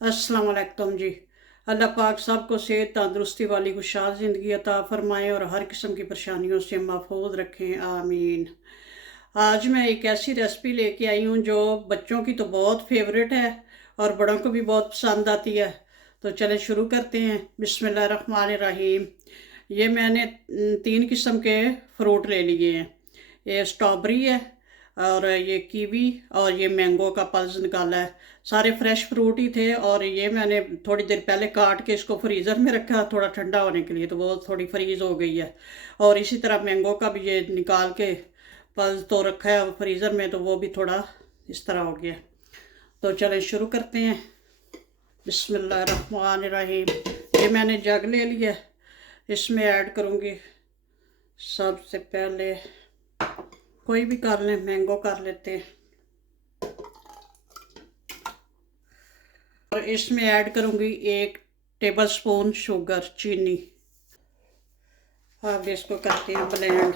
अस्सलाम वालेकुम जी। अल्लाह पाक सबको सेहत तंदुरुस्ती वाली खुशहाल ज़िंदगी अता फ़रमाएँ और हर किस्म की परेशानियों से महफूज रखें, आमीन। आज मैं एक ऐसी रेसिपी लेके आई हूँ जो बच्चों की तो बहुत फेवरेट है और बड़ों को भी बहुत पसंद आती है। तो चलें शुरू करते हैं। बिस्मिल्लाहिर्रहमानिर्रहीम। ये मैंने 3 किस्म के फ़्रूट ले लिए हैं। ये स्ट्रॉबेरी है और ये कीवी और ये मैंगो का पल्स निकाला है। सारे फ्रेश फ्रूट ही थे और ये मैंने थोड़ी देर पहले काट के इसको फ्रीज़र में रखा थोड़ा ठंडा होने के लिए, तो वो थोड़ी फ्रीज़ हो गई है। और इसी तरह मैंगो का भी ये निकाल के पल्स तो रखा है फ्रीज़र में, तो वो भी थोड़ा इस तरह हो गया। तो चलें शुरू करते हैं। बिस्मिल्लाहिर्रहमानिर्रहीम। ये मैंने जग ले लिया, इसमें ऐड करूँगी सबसे पहले, कोई भी कर लें, मैंगो कर लेते हैं। और इसमें ऐड करूँगी 1 टेबल स्पून शुगर, चीनी। अब इसको करते हैं ब्लेंड।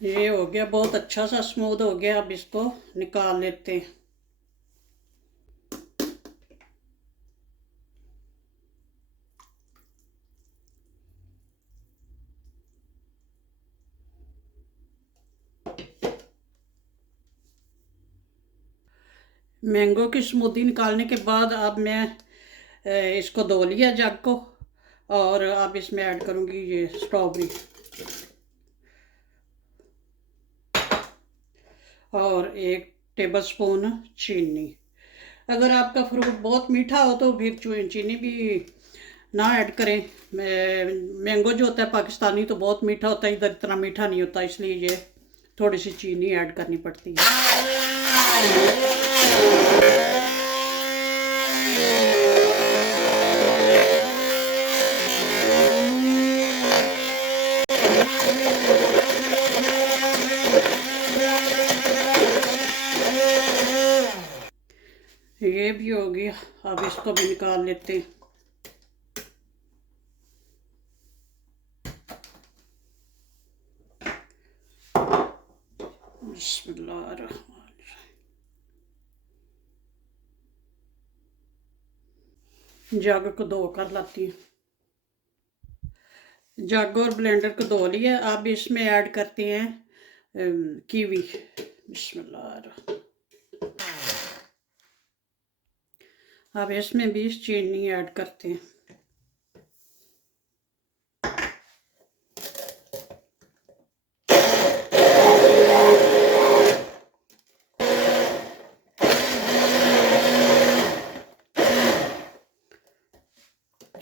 ये हो गया, बहुत अच्छा सा स्मूथ हो गया। अब इसको निकाल लेते हैं। मैंगो की स्मूदी निकालने के बाद अब मैं इसको धो लिया जग को, और अब इसमें ऐड करूँगी ये स्ट्रॉबेरी और 1 टेबल स्पून चीनी। अगर आपका फ्रूट बहुत मीठा हो तो फिर चीनी भी ना ऐड करें। मैंगो जो होता है पाकिस्तानी तो बहुत मीठा होता है, इधर इतना मीठा नहीं होता, इसलिए ये थोड़ी सी चीनी ऐड करनी पड़ती है। ये भी हो गया, अब इसको भी निकाल लेते हैं। जग को धो कर लाती हूँ। जग और ब्लेंडर को धो लिया। अब इसमें ऐड करते हैं कीवी। बिस्मिल्लाह। अब इसमें भी चीनी ऐड करते हैं।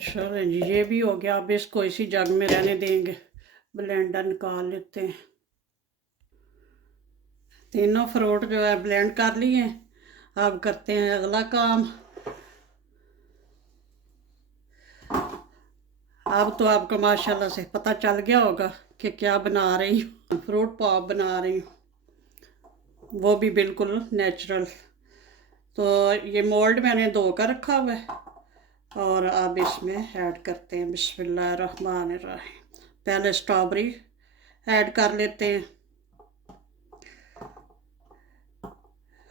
चलो जी, ये भी हो गया। अब इसको इसी जग में रहने देंगे। ब्लेंडर निकाल लेते हैं। तीनों फ्रूट जो है ब्लेंड कर लिए हैं। अब करते हैं अगला काम। अब तो आपको माशाल्लाह से पता चल गया होगा कि क्या बना रही हूँ। फ्रूट पॉप बना रही हूँ, वो भी बिल्कुल नेचुरल। तो ये मोल्ड मैंने धो कर रखा हुआ है और अब इसमें ऐड करते हैं। बिस्मिल्लाहिर्रहमानिर्रहीम। पहले स्ट्रॉबेरी ऐड कर लेते हैं।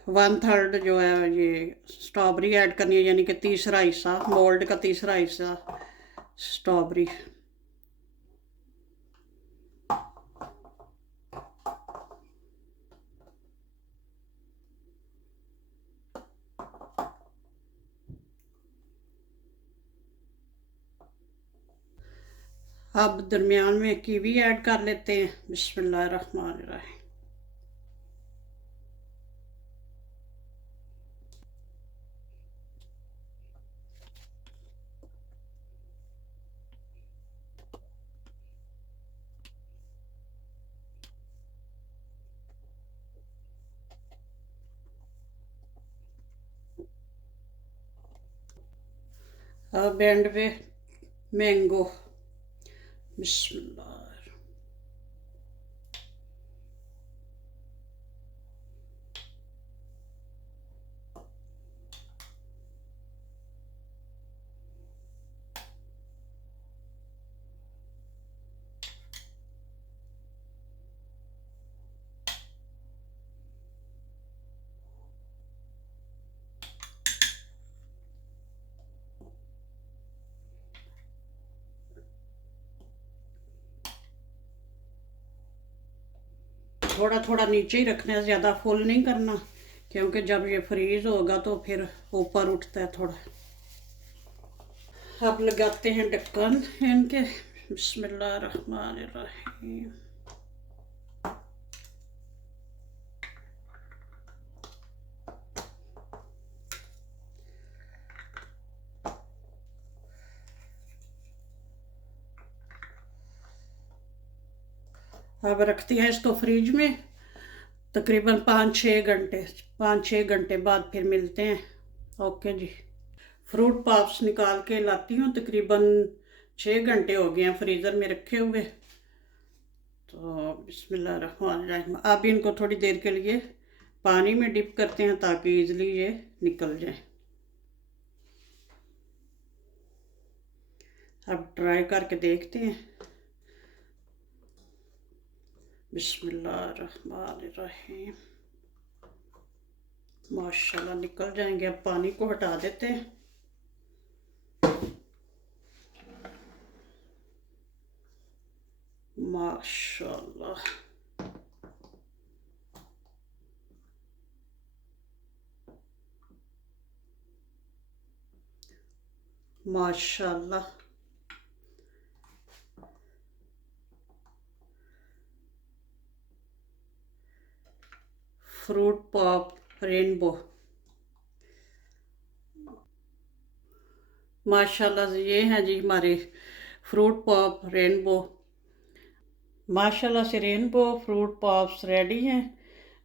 1/3 जो है ये स्ट्रॉबेरी ऐड करनी है, यानी कि तीसरा हिस्सा, मोल्ड का तीसरा हिस्सा स्ट्रॉबेरी। अब दरमियान में कीवी ऐड कर लेते हैं। बिस्मिल्लाहिर्रहमानिर्रहीम। अब एंड पे मैंगो। बिस्मिल्लाह। थोड़ा थोड़ा नीचे ही रखना है, ज़्यादा फुल नहीं करना, क्योंकि जब ये फ्रीज़ होगा तो फिर ऊपर उठता है थोड़ा। अब लगाते हैं ढक्कन इनके। बिस्मिल्लाहिर्रहमानिर्रहीम। अब रखती हैं इसको फ्रिज में तकरीबन 5-6 घंटे बाद फिर मिलते हैं। ओके जी। फ्रूट पॉप्स निकाल के लाती हूँ, तकरीबन 6 घंटे हो गए हैं फ्रीज़र में रखे हुए। तो बिस्मिल्लाहिर्रहमानिर्रहीम। अब इनको थोड़ी देर के लिए पानी में डिप करते हैं ताकि ईज़िली ये निकल जाए। अब ट्राई करके देखते हैं। बिस्मिल्लाहिर्रहमानिर्रहीम। माशाल्लाह निकल जाएंगे। अब पानी को हटा देते हैं। माशाल्लाह माशाल्लाह। Fruit pop rainbow. माशाल्लाह ये हैं जी हमारे फ्रूट पॉप रेनबो। माशाल्लाह से रेनबो फ्रूट पॉप्स रेडी हैं।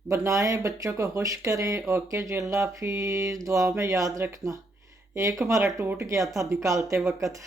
बनाएं, बच्चों को खुश करें। ओके जी, अल्लाह हाफिज़। दुआ में याद रखना। एक हमारा टूट गया था निकालते वक्त।